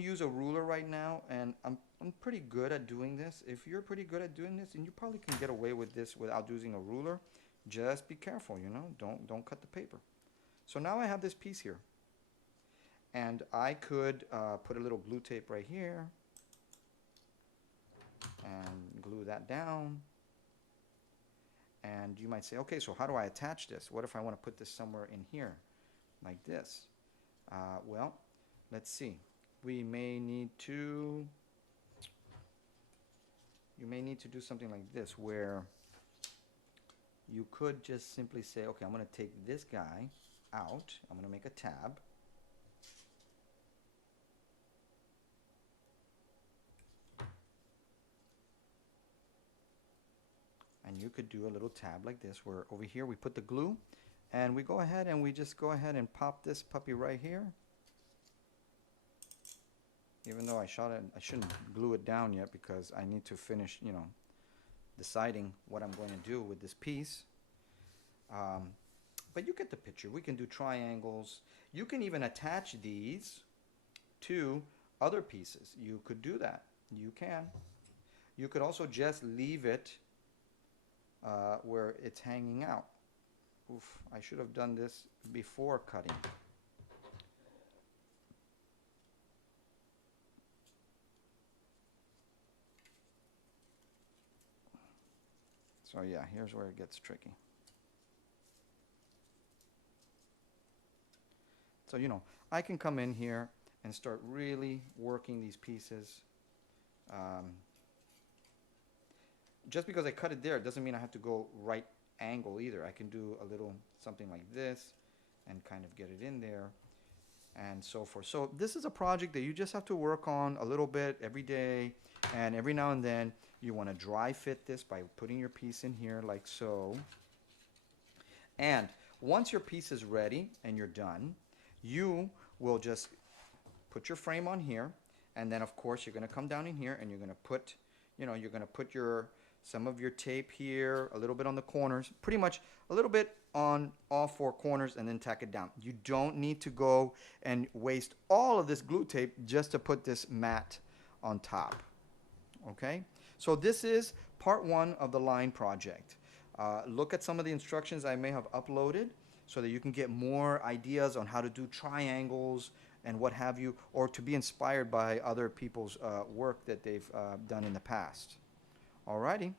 use a ruler right now, and I'm pretty good at doing this. If you're pretty good at doing this, and you probably can get away with this without using a ruler, just be careful, you know, don't cut the paper. So now I have this piece here, and I could put a little glue tape right here and glue that down. And you might say, okay, so how do I attach this? What if I want to put this somewhere in here, like this? Well, let's see. You may need to do something like this, where you could just simply say, okay, I'm going to take this guy out. I'm going to make a tab. And you could do a little tab like this, where over here we put the glue, and we go ahead and we just go ahead and pop this puppy right here. Even though I shouldn't glue it down yet, because I need to finish, you know, deciding what I'm going to do with this piece. But you get the picture. We can do triangles. You can even attach these to other pieces. You could do that. You can. You could also just leave it where it's hanging out. Oof, I should have done this before cutting. So yeah, here's where it gets tricky. So, you know, I can come in here and start really working these pieces. Just because I cut it there doesn't mean I have to go right angle either. I can do a little something like this and kind of get it in there and so forth. So this is a project that you just have to work on a little bit every day, and every now and then you want to dry fit this by putting your piece in here like so. And once your piece is ready and you're done, you will just put your frame on here, and then of course you're going to come down in here and you're going to put, you know, you're going to put some of your tape here, a little bit on the corners, pretty much a little bit on all four corners, and then tack it down. You don't need to go and waste all of this glue tape just to put this mat on top. Okay, so this is part one of the line project. Look at some of the instructions I may have uploaded so that you can get more ideas on how to do triangles and what have you, or to be inspired by other people's work that they've done in the past. Alrighty.